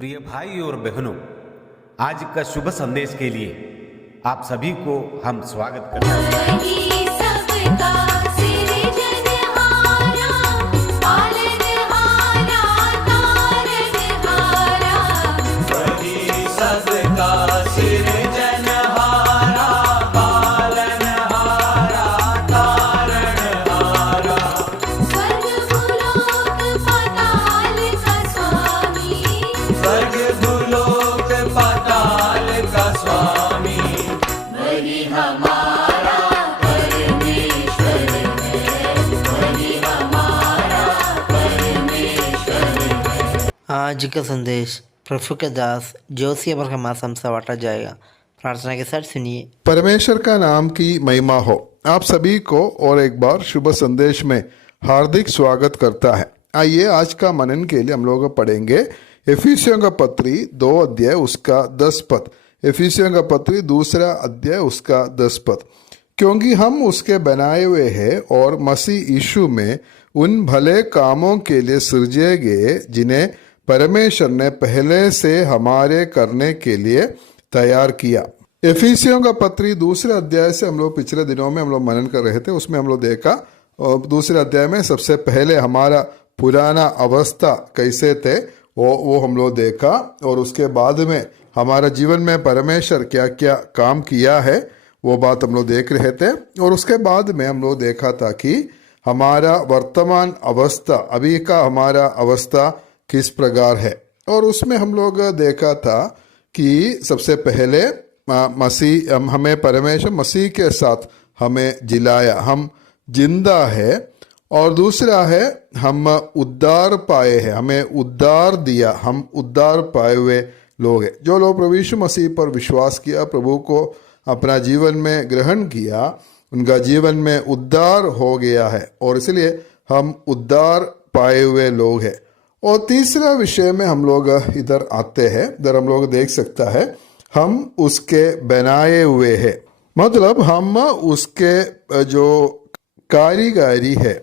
प्रिय भाई और बहनों, आज का शुभ संदेश के लिए आप सभी को हम स्वागत करते हैं। आज का संदेश प्रभु के दास जोशी ब्रह्मा से बांटा जाएगा। प्रार्थना के साथ सुनिए। परमेश्वर का नाम की महिमा हो। आप सभी को और एक बार शुभ संदेश में हार्दिक स्वागत करता है। आइए आज का मनन के लिए हम लोग पढ़ेंगे एफिसियों का पत्री 2 अध्याय उसका 10 पद। एफिसियों का पत्री 2 अध्याय उसका 10 पद। क्योंकि हम उसके बनाए हुए हैं और मसीह यीशु में उन भले कामों के लिए सृजे गए जिन्हें परमेश्वर ने पहले से हमारे करने के लिए तैयार किया। एफिसियों का पत्री 2 अध्याय से हम लोग पिछले दिनों में हम लोग मनन कर रहे थे। उसमें हम लोग देखा और 2 अध्याय में सबसे पहले हमारा पुराना अवस्था कैसे थे वो हम लोग देखा, और उसके बाद में हमारा जीवन में परमेश्वर क्या क्या काम किया है वो बात हम लोग देख रहे थे। और उसके बाद में हम लोग देखा था कि हमारा वर्तमान अवस्था, अभी का हमारा अवस्था किस प्रकार है। और उसमें हम लोग देखा था कि सबसे पहले मसीह हमें परमेश्वर मसीह के साथ हमें जिलाया, हम जिंदा है। और दूसरा है हम उद्धार पाए हैं, हमें उद्धार दिया, हम उद्धार पाए हुए लोग हैं। जो लोग प्रभु यीशु मसीह पर विश्वास किया, प्रभु को अपना जीवन में ग्रहण किया, उनका जीवन में उद्धार हो गया है और इसलिए हम उद्धार पाए हुए लोग हैं। और तीसरा विषय में हम लोग इधर आते हैं। इधर हम लोग देख सकता है हम उसके बनाए हुए हैं, मतलब हम उसके जो कारीगरी है।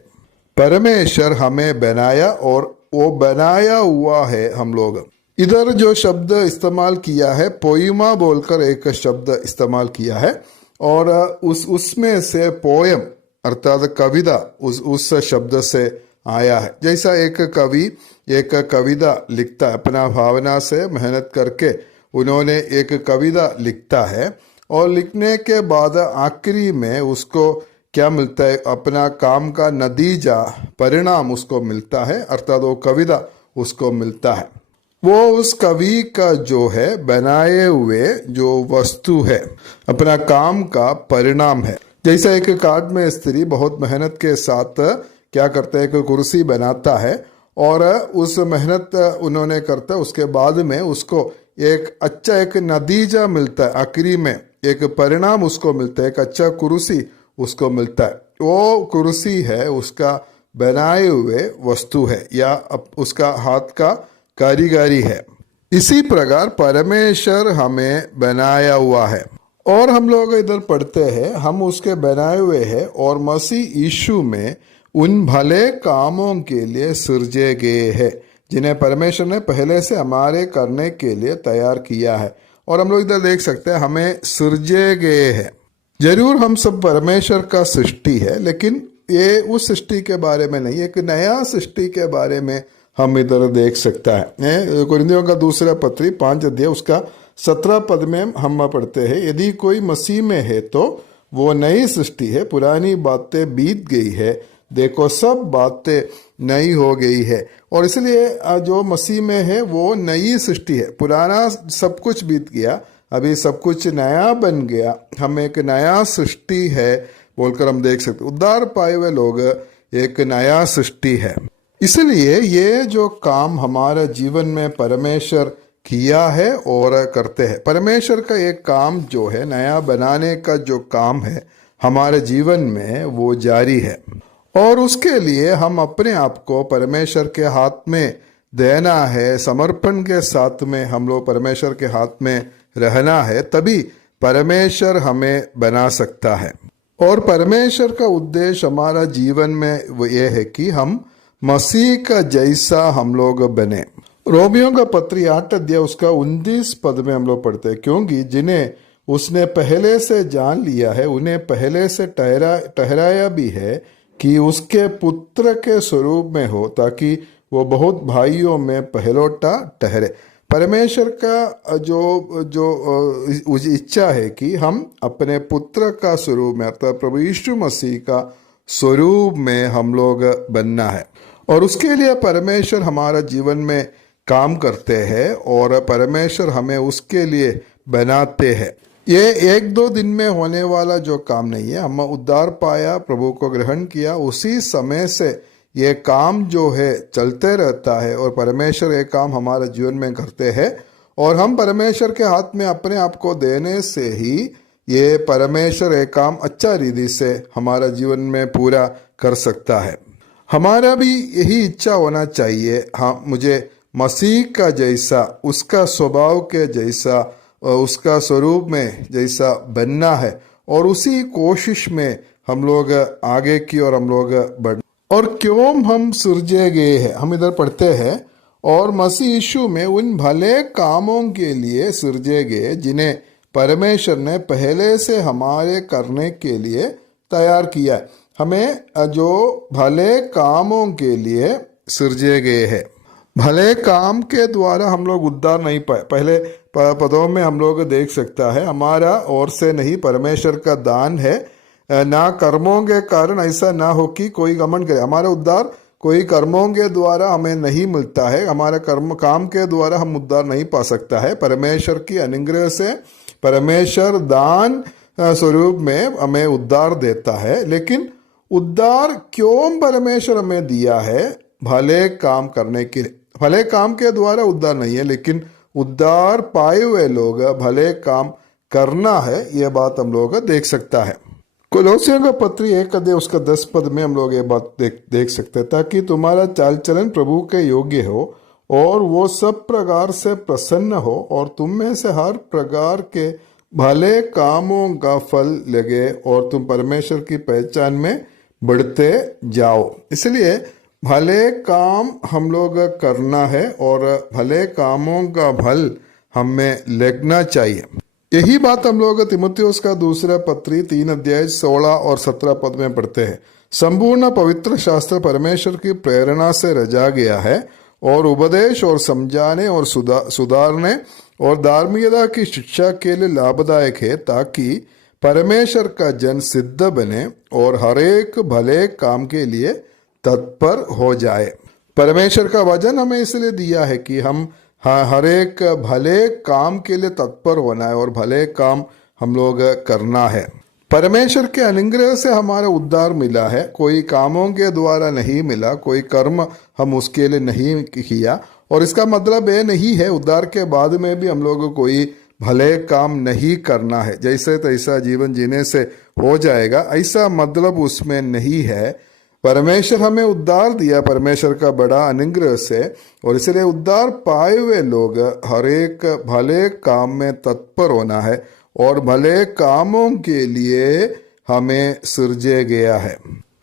परमेश्वर हमें बनाया और वो बनाया हुआ है हम लोग। इधर जो शब्द इस्तेमाल किया है पोइमा बोलकर एक शब्द इस्तेमाल किया है, और उसमें से पोयम अर्थात कविता उस शब्द से आया है। जैसा एक कवि एक कविता लिखता है, अपना भावना से मेहनत करके उन्होंने एक कविता लिखता है और लिखने के बाद आखिरी में उसको क्या मिलता है, अपना काम का नतीजा परिणाम उसको मिलता है, अर्थात वो कविता उसको मिलता है। वो उस कवि का जो है बनाए हुए जो वस्तु है, अपना काम का परिणाम है। जैसा एक कार्ड में स्त्री बहुत मेहनत के साथ क्या करता है, एक कुर्सी बनाता है और उस मेहनत उन्होंने करता है, उसके बाद में उसको एक अच्छा एक नतीजा मिलता है, आखिरी में एक परिणाम उसको मिलता है, एक अच्छा कुर्सी उसको मिलता है। वो कुर्सी है उसका बनाए हुए वस्तु है या उसका हाथ का कारीगरी है। इसी प्रकार परमेश्वर हमें बनाया हुआ है और हम लोग इधर पढ़ते हैं हम उसके बनाए हुए हैं और मसीह यीशु में उन भले कामों के लिए सृजे गए हैं जिन्हें परमेश्वर ने पहले से हमारे करने के लिए तैयार किया है। और हम लोग इधर देख सकते हैं हमें सृजे गए हैं। जरूर हम सब परमेश्वर का सृष्टि है, लेकिन ये उस सृष्टि के बारे में नहीं, एक नया सृष्टि के बारे में हम इधर देख सकता है। कुरिन्थियों का 2 पत्री 5 अध्याय उसका 17 पद में हम पढ़ते हैं, यदि कोई मसीह में है तो वो नई सृष्टि है, पुरानी बातें बीत गई है, देखो सब बातें नई हो गई है। और इसलिए जो मसीह में है वो नई सृष्टि है, पुराना सब कुछ बीत गया, अभी सब कुछ नया बन गया, हम एक नया सृष्टि है बोलकर हम देख सकते। उद्धार पाए हुए लोग एक नया सृष्टि है। इसलिए ये जो काम हमारे जीवन में परमेश्वर किया है और करते हैं, परमेश्वर का एक काम जो है नया बनाने का जो काम है हमारे जीवन में वो जारी है। और उसके लिए हम अपने आप को परमेश्वर के हाथ में देना है, समर्पण के साथ में हम लोग परमेश्वर के हाथ में रहना है, तभी परमेश्वर हमें बना सकता है। और परमेश्वर का उद्देश्य हमारा जीवन में वो ये है कि हम मसीह का जैसा हम लोग बने। रोमियो का पत्री 8 अध्याय उसका 19 पद में हम लोग पढ़ते हैं, क्योंकि जिन्हें उसने पहले से जान लिया है उन्हें पहले से ठहराया भी है कि उसके पुत्र के स्वरूप में हो, ताकि वो बहुत भाइयों में पहलौटा ठहरे। परमेश्वर का जो इच्छा है कि हम अपने पुत्र का स्वरूप में अर्थात प्रभु यीशु मसीह का स्वरूप में हम लोग बनना है, और उसके लिए परमेश्वर हमारा जीवन में काम करते हैं और परमेश्वर हमें उसके लिए बनाते हैं। ये 1-2 दिन में होने वाला जो काम नहीं है। हम उद्धार पाया, प्रभु को ग्रहण किया, उसी समय से ये काम जो है चलते रहता है और परमेश्वर ये काम हमारे जीवन में करते हैं, और हम परमेश्वर के हाथ में अपने आप को देने से ही ये परमेश्वर ये काम अच्छा रीति से हमारा जीवन में पूरा कर सकता है। हमारा भी यही इच्छा होना चाहिए, हाँ मुझे मसीह का जैसा, उसका स्वभाव के जैसा, उसका स्वरूप में जैसा बनना है, और उसी कोशिश में हम लोग आगे की और हम लोग बढ़। और क्यों हम सृजे गए हैं, हम इधर पढ़ते हैं, और मसीह यीशु में उन भले कामों के लिए सृजे गए जिन्हें परमेश्वर ने पहले से हमारे करने के लिए तैयार किया है। हमें जो भले कामों के लिए सृजे गए हैं, भले काम के द्वारा हम लोग उद्धार नहीं पाए। पहले पदों में हम लोग देख सकता है, हमारा ओर से नहीं, परमेश्वर का दान है, ना कर्मों के कारण ऐसा ना हो कि कोई घमंड करे। हमारा उद्धार कोई कर्मों के द्वारा हमें नहीं मिलता है, हमारा काम के द्वारा हम उद्धार नहीं पा सकता है। परमेश्वर की अनुग्रह से परमेश्वर दान स्वरूप में हमें उद्धार देता है। लेकिन उद्धार क्यों परमेश्वर हमें दिया है? भले काम करने के लिए। भले काम के द्वारा उद्धार नहीं है, लेकिन उद्धार पाए हुए लोग भले काम करना है, यह बात हम लोग देख सकता है। कोलोसियों का पत्री 1 अध्याय उसका 10 पद में हम लोग ये बात देख सकते हैं, ताकि तुम्हारा चाल चलन प्रभु के योग्य हो और वो सब प्रकार से प्रसन्न हो और तुम में से हर प्रकार के भले कामों का फल लगे और तुम परमेश्वर की पहचान में बढ़ते जाओ। इसलिए भले काम हम लोग करना है और भले कामों का फल हमें लगना चाहिए। यही बात हम लोग तीमुथियुस का दूसरा पत्री 3 अध्याय 16 और 17 पद में पढ़ते हैं। संपूर्ण पवित्र शास्त्र परमेश्वर की प्रेरणा से रचा गया है और उपदेश और समझाने और सुधारने और धार्मिकता की शिक्षा के लिए लाभदायक है, ताकि परमेश्वर का जन सिद्ध बने और हरेक भले काम के लिए तत्पर हो जाए। परमेश्वर का वचन हमें इसलिए दिया है कि हम हर एक भले काम के लिए तत्पर होना है और भले काम हम लोग करना है। परमेश्वर के अनुग्रह से हमारा उद्धार मिला है, कोई कामों के द्वारा नहीं मिला, कोई कर्म हम उसके लिए नहीं किया। और इसका मतलब ये नहीं है उद्धार के बाद में भी हम लोग कोई भले काम नहीं करना है, जैसे तैसा जीवन जीने से हो जाएगा, ऐसा मतलब उसमें नहीं है। परमेश्वर हमें उद्धार दिया परमेश्वर का बड़ा अनुग्रह से, और इसलिए उद्धार पाए हुए लोग हर एक भले काम में तत्पर होना है और भले कामों के लिए हमें सृजे गया है।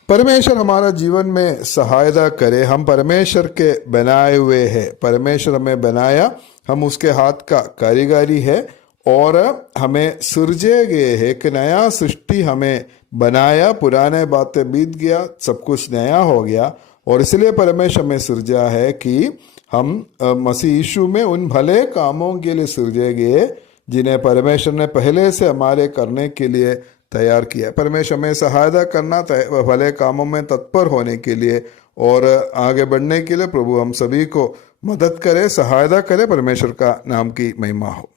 परमेश्वर हमारा जीवन में सहायता करे। हम परमेश्वर के बनाए हुए हैं, परमेश्वर हमें बनाया, हम उसके हाथ का कारीगरी है और हमें सृजे गए है। एक नया सृष्टि हमें बनाया, पुराने बातें बीत गया, सब कुछ नया हो गया। और इसलिए परमेश्वर हमें सृजा है कि हम मसीह यीशु में उन भले कामों के लिए सृजे गए जिन्हें परमेश्वर ने पहले से हमारे करने के लिए तैयार किया। परमेश्वर हमें सहायता करना भले कामों में तत्पर होने के लिए और आगे बढ़ने के लिए प्रभु हम सभी को मदद करे, सहायता करे। परमेश्वर का नाम की महिमा हो।